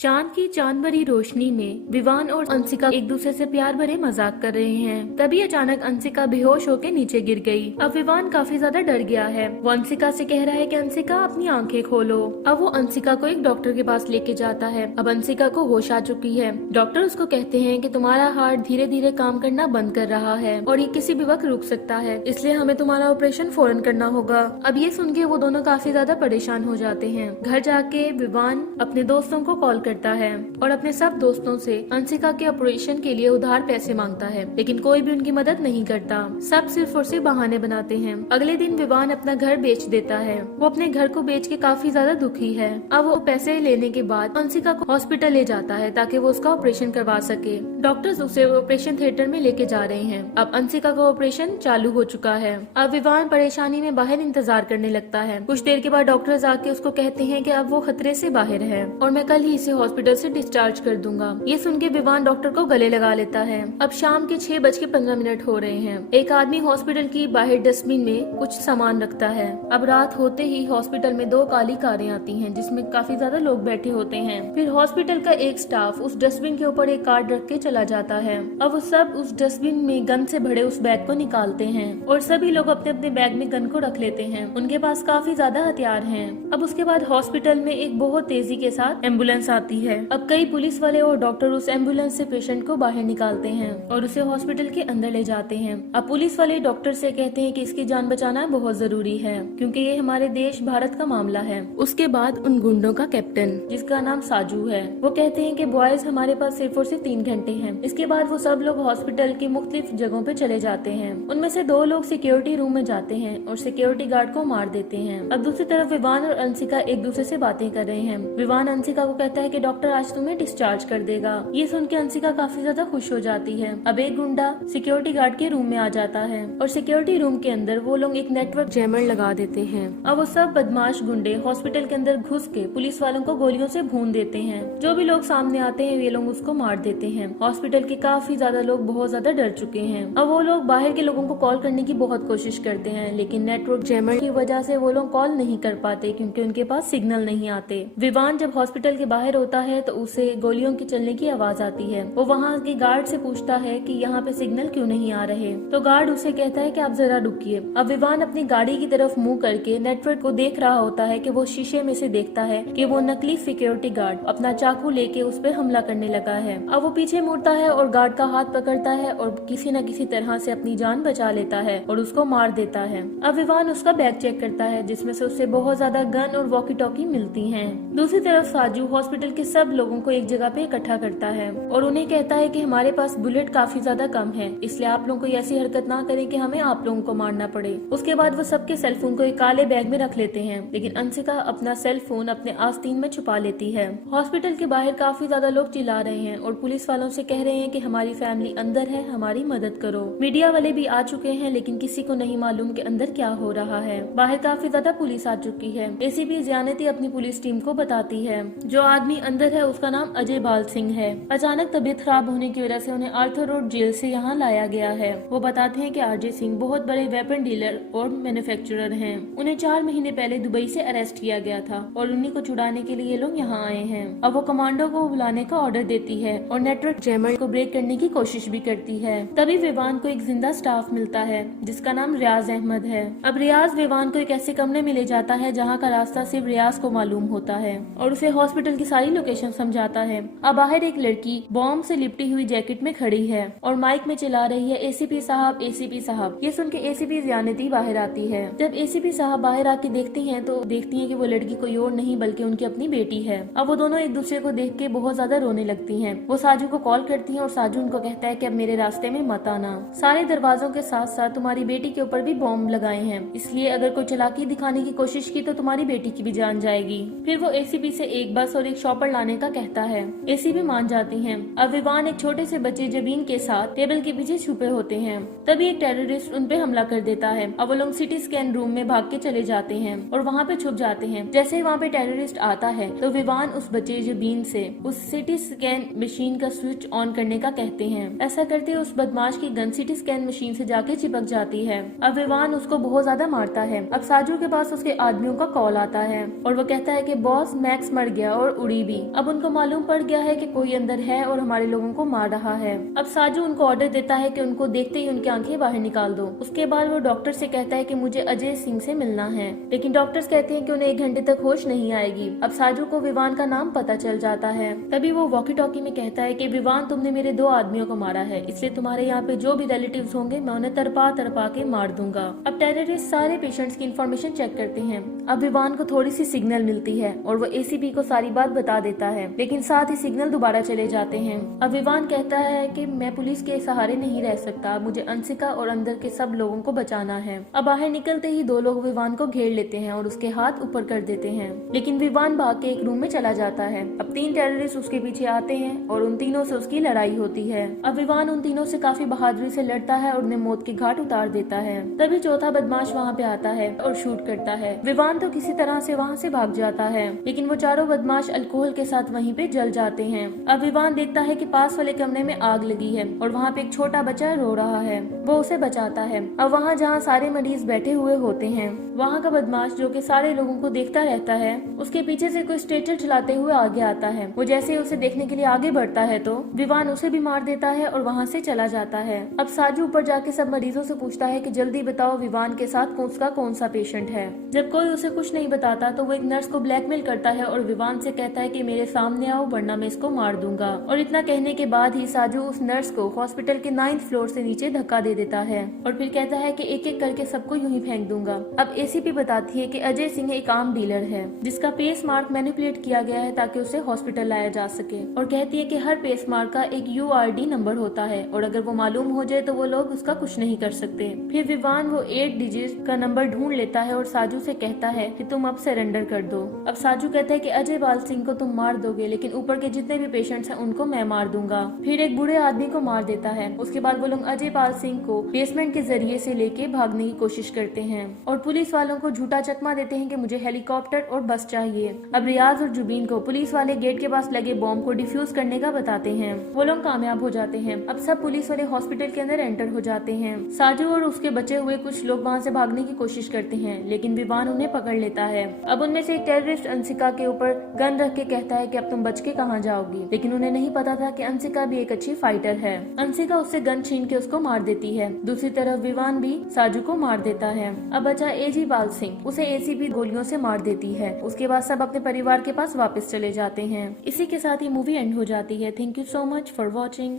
चांद की चांद भरी रोशनी में विवान और अंशिका एक दूसरे से प्यार भरे मजाक कर रहे हैं। तभी अचानक अंशिका बेहोश होकर नीचे गिर गई। अब विवान काफी ज्यादा डर गया है। वो अंशिका से कह रहा है कि अंशिका अपनी आंखें खोलो। अब वो अंशिका को एक डॉक्टर के पास लेके जाता है। अब अंशिका को होश आ चुकी है। डॉक्टर उसको कहते हैं कि तुम्हारा हार्ट धीरे धीरे काम करना बंद कर रहा है और ये किसी भी वक्त रुक सकता है, इसलिए हमें तुम्हारा ऑपरेशन फौरन करना होगा। अब ये सुन के वो दोनों काफी ज्यादा परेशान हो जाते हैं। घर जाके विवान अपने दोस्तों को कॉल करता है और अपने सब दोस्तों से अंशिका के ऑपरेशन के लिए उधार पैसे मांगता है, लेकिन कोई भी उनकी मदद नहीं करता। सब सिर्फ और सिर्फ बहाने बनाते हैं। अगले दिन विवान अपना घर बेच देता है। वो अपने घर को बेच के काफी ज्यादा दुखी है। अब वो पैसे लेने के बाद अंशिका को हॉस्पिटल ले जाता है ताकि वो उसका ऑपरेशन करवा सके। डॉक्टर्स उसे ऑपरेशन थिएटर में लेके जा रहे हैं। अब अंशिका का ऑपरेशन चालू हो चुका है। अब विवान परेशानी में बाहर इंतजार करने लगता है। कुछ देर के बाद डॉक्टर्स आके उसको कहते हैं कि अब वो खतरे से बाहर है और मैं कल ही इसे हॉस्पिटल से डिस्चार्ज कर दूंगा। ये सुन के विवान डॉक्टर को गले लगा लेता है। अब शाम के 6:15 हो रहे हैं। एक आदमी हॉस्पिटल की बाहर डस्टबिन में कुछ सामान रखता है। अब रात होते ही हॉस्पिटल में 2 काली कारें आती हैं जिसमें काफी ज्यादा लोग बैठे होते हैं। फिर हॉस्पिटल का एक स्टाफ उस डस्टबिन के ऊपर एक कार्ड रख के चला जाता है। अब वो सब उस डस्टबिन में गन से भरे उस बैग को निकालते हैं और सभी लोग अपने अपने बैग में गन को रख लेते हैं। उनके पास काफी ज्यादा हथियार हैं। अब उसके बाद हॉस्पिटल में एक बहुत तेजी के साथ एम्बुलेंस आती है। अब कई पुलिस वाले और डॉक्टर उस एम्बुलेंस से पेशेंट को बाहर निकालते हैं और उसे हॉस्पिटल के अंदर ले जाते हैं। अब पुलिस वाले डॉक्टर से कहते हैं कि इसकी जान बचाना बहुत जरूरी है क्योंकि ये हमारे देश भारत का मामला है। उसके बाद उन गुंडों का कैप्टन जिसका नाम साजू है, वो कहते हैं कि बॉयज हमारे पास सिर्फ और सिर्फ 3 घंटे हैं। इसके बाद वो सब लोग हॉस्पिटल की मुख्तलिफ जगहों पे चले जाते हैं। उनमें से 2 लोग सिक्योरिटी रूम में जाते हैं और सिक्योरिटी गार्ड को मार देते हैं। अब दूसरी तरफ विवान और अंशिका एक दूसरे से बातें कर रहे हैं। विवान अंशिका को कहता है कि डॉक्टर आज तुम्हें डिस्चार्ज कर देगा। ये सुन के अंशिका काफी ज्यादा खुश हो जाती है। अब एक गुंडा सिक्योरिटी गार्ड के रूम में आ जाता है और सिक्योरिटी रूम के अंदर वो लोग एक नेटवर्क जैमर लगा देते हैं। अब वो सब बदमाश गुंडे हॉस्पिटल के अंदर घुस के पुलिस वालों को गोलियों से भून देते हैं। जो भी लोग सामने आते हैं वे लोग उसको मार देते हैं। हॉस्पिटल के काफी ज्यादा लोग बहुत ज्यादा डर चुके हैं। अब वो लोग बाहर के लोगों को कॉल करने की बहुत कोशिश करते हैं, लेकिन नेटवर्क जैमर की वजह से वो लोग कॉल नहीं कर पाते क्योंकि उनके पास सिग्नल नहीं आते। विवान जब हॉस्पिटल के बाहर होता है तो उसे गोलियों की चलने की आवाज आती है। वो वहाँ के गार्ड से पूछता है कि यहाँ पे सिग्नल क्यों नहीं आ रहे, तो गार्ड उसे कहता है कि आप जरा रुकिए। अब विवान अपनी गाड़ी की तरफ मुंह करके नेटवर्क को देख रहा होता है कि वो शीशे में से देखता है कि वो नकली सिक्योरिटी गार्ड अपना चाकू लेके उस पर हमला करने लगा है। अब वो पीछे मुड़ता है और गार्ड का हाथ पकड़ता है और किसी न किसी तरह से अपनी जान बचा लेता है और उसको मार देता है। अब विवान उसका बैग चेक करता है जिसमें से उसे बहुत ज्यादा गन और वॉकी टॉकी मिलती हैं। दूसरी तरफ साजू हॉस्पिटल के सब लोगों को एक जगह पे इकट्ठा करता है और उन्हें कहता है कि हमारे पास बुलेट काफी ज्यादा कम है, इसलिए आप लोगों को ऐसी हरकत ना करें कि हमें आप लोगों को मारना पड़े। उसके बाद वो सबके सेलफोन को एक काले बैग में रख लेते हैं, लेकिन अंशिका अपना सेलफोन अपने आस्तीन में छुपा लेती है। हॉस्पिटल के बाहर काफी ज्यादा लोग चिल्ला रहे हैं और पुलिस वालों से कह रहे हैं कि हमारी फैमिली अंदर है, हमारी मदद करो। मीडिया वाले भी आ चुके हैं लेकिन किसी को नहीं मालूम कि अंदर क्या हो रहा है। बाहर काफी ज्यादा पुलिस आ चुकी है। एसीपी ज़ियानती अपनी पुलिस टीम को बताती है। जो आदमी अंदर है उसका नाम अजय बाल सिंह है। अचानक तबीयत खराब होने की वजह से उन्हें आर्थर रोड जेल से यहाँ लाया गया है। वो बताते हैं कि आरजे सिंह बहुत बड़े वेपन डीलर और मैन्युफैक्चरर हैं। उन्हें 4 महीने पहले दुबई से अरेस्ट किया गया था और उन्हीं को छुड़ाने के लिए ये लोग यहाँ आए हैं। अब वो कमांडो को बुलाने का ऑर्डर देती है और नेटवर्क जैमर को ब्रेक करने की कोशिश भी करती है। तभी विवान को एक जिंदा स्टाफ मिलता है जिसका नाम रियाज अहमद है। अब रियाज विवान को एक ऐसे कमरे में ले जाता है जहाँ का रास्ता सिर्फ रियाज को मालूम होता है और उसे हॉस्पिटल की सारी लोकेशन समझाता है। अब बाहर एक लड़की बॉम्ब से लिपटी हुई जैकेट में खड़ी है और माइक में चिल्ला रही है, एसीपी साहब, एसीपी साहब। ये सुन के एसीपी ज़ियानती बाहर आती है। जब एसीपी साहब बाहर आके देखती हैं तो देखती हैं कि वो लड़की कोई और नहीं बल्कि उनकी अपनी बेटी है। अब वो दोनों एक दूसरे को देख के बहुत ज्यादा रोने लगती हैं। वो साजू को कॉल करती हैं और साजू उनको कहता है कि अब मेरे रास्ते में मत आना। सारे दरवाजों के साथ साथ तुम्हारी बेटी के ऊपर भी बॉम्ब लगाए हैं, इसलिए अगर कोई चालाकी दिखाने की कोशिश की तो तुम्हारी बेटी की भी जान जाएगी। फिर वो एसीपी से एक बस और एक शॉपर लाने का कहता है। एसीपी मान जाती हैं। अब विवान एक छोटे से बच्चे जबीन के साथ टेबल के पीछे छुपे होते हैं। तभी एक टेररिस्ट उन पे हमला कर देता है। अब वो लोग सिटी स्कैन रूम में भाग के चले जाते हैं और वहाँ पे छुप जाते हैं। जैसे ही वहाँ पे टेररिस्ट आता है तो विवान उस बच्चे जबीन से उस सिटी स्कैन मशीन का स्विच ऑन करने का कहते हैं। ऐसा करते उस बदमाश की गन सिटी स्कैन मशीन से जाके चिपक जाती है। अब विवान उसको बहुत ज्यादा मारता है। अब साजू के पास उसके आदमियों का कॉल आता है और वो कहता है कि बॉस मैक्स मर गया और उड़ी भी। अब उनको मालूम पड़ गया है कि कोई अंदर है और हमारे लोगों को मार रहा है। अब साजू उनको ऑर्डर देता है कि उनको देखते ही उनकी आंखें बाहर निकाल दो। उसके बाद वो डॉक्टर से कहता है कि मुझे अजय सिंह से मिलना है, लेकिन डॉक्टर्स कहते हैं कि उन्हें 1 घंटे तक होश नहीं आएगी। अब साजू को विवान का नाम पता चल जाता है। तभी वो वॉकी टॉकी में कहता है कि विवान, तुमने मेरे 2 आदमियों को मारा है, इसलिए तुम्हारे यहाँ पे जो भी रिलेटिव्स होंगे मैं उन्हें तरपा तरपा के मार दूंगा। अब टेररिस्ट सारे पेशेंट्स की इन्फॉर्मेशन चेक करते हैं। अब विवान को थोड़ी सी सिग्नल मिलती है और वो एसीपी को सारी बात बता देता है, लेकिन साथ ही सिग्नल दोबारा चले जाते हैं। अब विवान कहता है कि मैं पुलिस के सहारे नहीं रह सकता, मुझे अंशिका और अंदर के सब लोगों को बचाना है। अब बाहर निकलते ही 2 लोग विवान को घेर लेते हैं और उसके हाथ ऊपर कर देते हैं, लेकिन विवान भाग के एक रूम में चला जाता है। अब 3 टेररिस्ट उसके पीछे आते हैं और उन तीनों से उसकी लड़ाई होती है। अब विवान उन तीनों से काफी बहादुरी से लड़ता है और उन्हें मौत के घाट उतार देता है। तभी चौथा बदमाश वहाँ पे आता है और शूट करता है। विवान तो किसी तरह से वहाँ से भाग जाता है, लेकिन वो चारों बदमाश अल्कोहल के साथ वहीं पे जल जाते हैं। अब विवान देखता है कि पास वाले कमरे में आग लगी है और वहाँ पे एक छोटा बच्चा रो रहा है। वो उसे बचाता है। अब वहाँ जहाँ सारे मरीज बैठे हुए होते हैं, वहाँ का बदमाश जो कि सारे लोगों को देखता रहता है, उसके पीछे से कोई स्ट्रेचर चलाते हुए आगे आता है। वो जैसे उसे देखने के लिए आगे बढ़ता है तो विवान उसे भी मार देता है और वहाँ से चला जाता है। अब साजू ऊपर जाके सब मरीजों से पूछता है कि जल्दी बताओ विवान के साथ उसका कौन सा पेशेंट है। जब कोई उसे कुछ नहीं बताता तो वो एक नर्स को ब्लैकमेल करता है और विवान से कहता है कि मेरे सामने आओ वरना मैं इसको मार दूंगा। और इतना कहने के बाद ही साजू उस नर्स को हॉस्पिटल के 9th फ्लोर से नीचे धक्का दे देता है और फिर कहता है कि एक एक करके सबको यूं ही फेंक दूंगा। अब एसीपी बताती है कि अजय सिंह एक आम डीलर है जिसका पेस मार्क मैनिपुलेट किया गया है ताकि उसे हॉस्पिटल लाया जा सके, और कहती है कि हर पेस मार्क का एक URD नंबर होता है और अगर वो मालूम हो जाए तो वो लोग उसका कुछ नहीं कर सकते। फिर विवान वो 8 डिजिट का नंबर ढूंढ लेता है और साजू से कहता है कि तुम अब सरेंडर कर दो। अब साजू कहता है कि अजय पाल सिंह को तुम मार दोगे, लेकिन ऊपर के जितने भी पेशेंट्स हैं उनको मैं मार दूंगा। फिर एक बूढ़े आदमी को मार देता है। उसके बाद वो लोग अजय पाल सिंह को बेसमेंट के जरिए से लेके भागने की कोशिश करते हैं और पुलिस वालों को झूठा चकमा देते हैं कि मुझे हेलीकॉप्टर और बस चाहिए। अब रियाज और जुबीन को पुलिस वाले गेट के पास लगे बॉम्ब को डिफ्यूज करने का बताते हैं। वो लोग कामयाब हो जाते हैं। अब सब पुलिस वाले हॉस्पिटल के अंदर एंटर हो जाते हैं। साजू और उसके बचे हुए कुछ लोग वहाँ से भागने की कोशिश करते हैं, लेकिन विवान उन्हें पकड़ लेता है। अब उनमें से एक टेररिस्ट अंशिका के ऊपर गन रख के कहता है कि अब तुम बच के कहाँ जाओगी, लेकिन उन्हें नहीं पता था कि अंशिका भी एक अच्छी फाइटर है। अंशिका उससे गन छीन के उसको मार देती है। दूसरी तरफ विवान भी साजू को मार देता है। अब बचा एजी पाल सिंह, उसे एसीपी गोलियों से मार देती है। उसके बाद सब अपने परिवार के पास वापस चले जाते हैं। इसी के साथ ये मूवी एंड हो जाती है। Thank you so much for watching.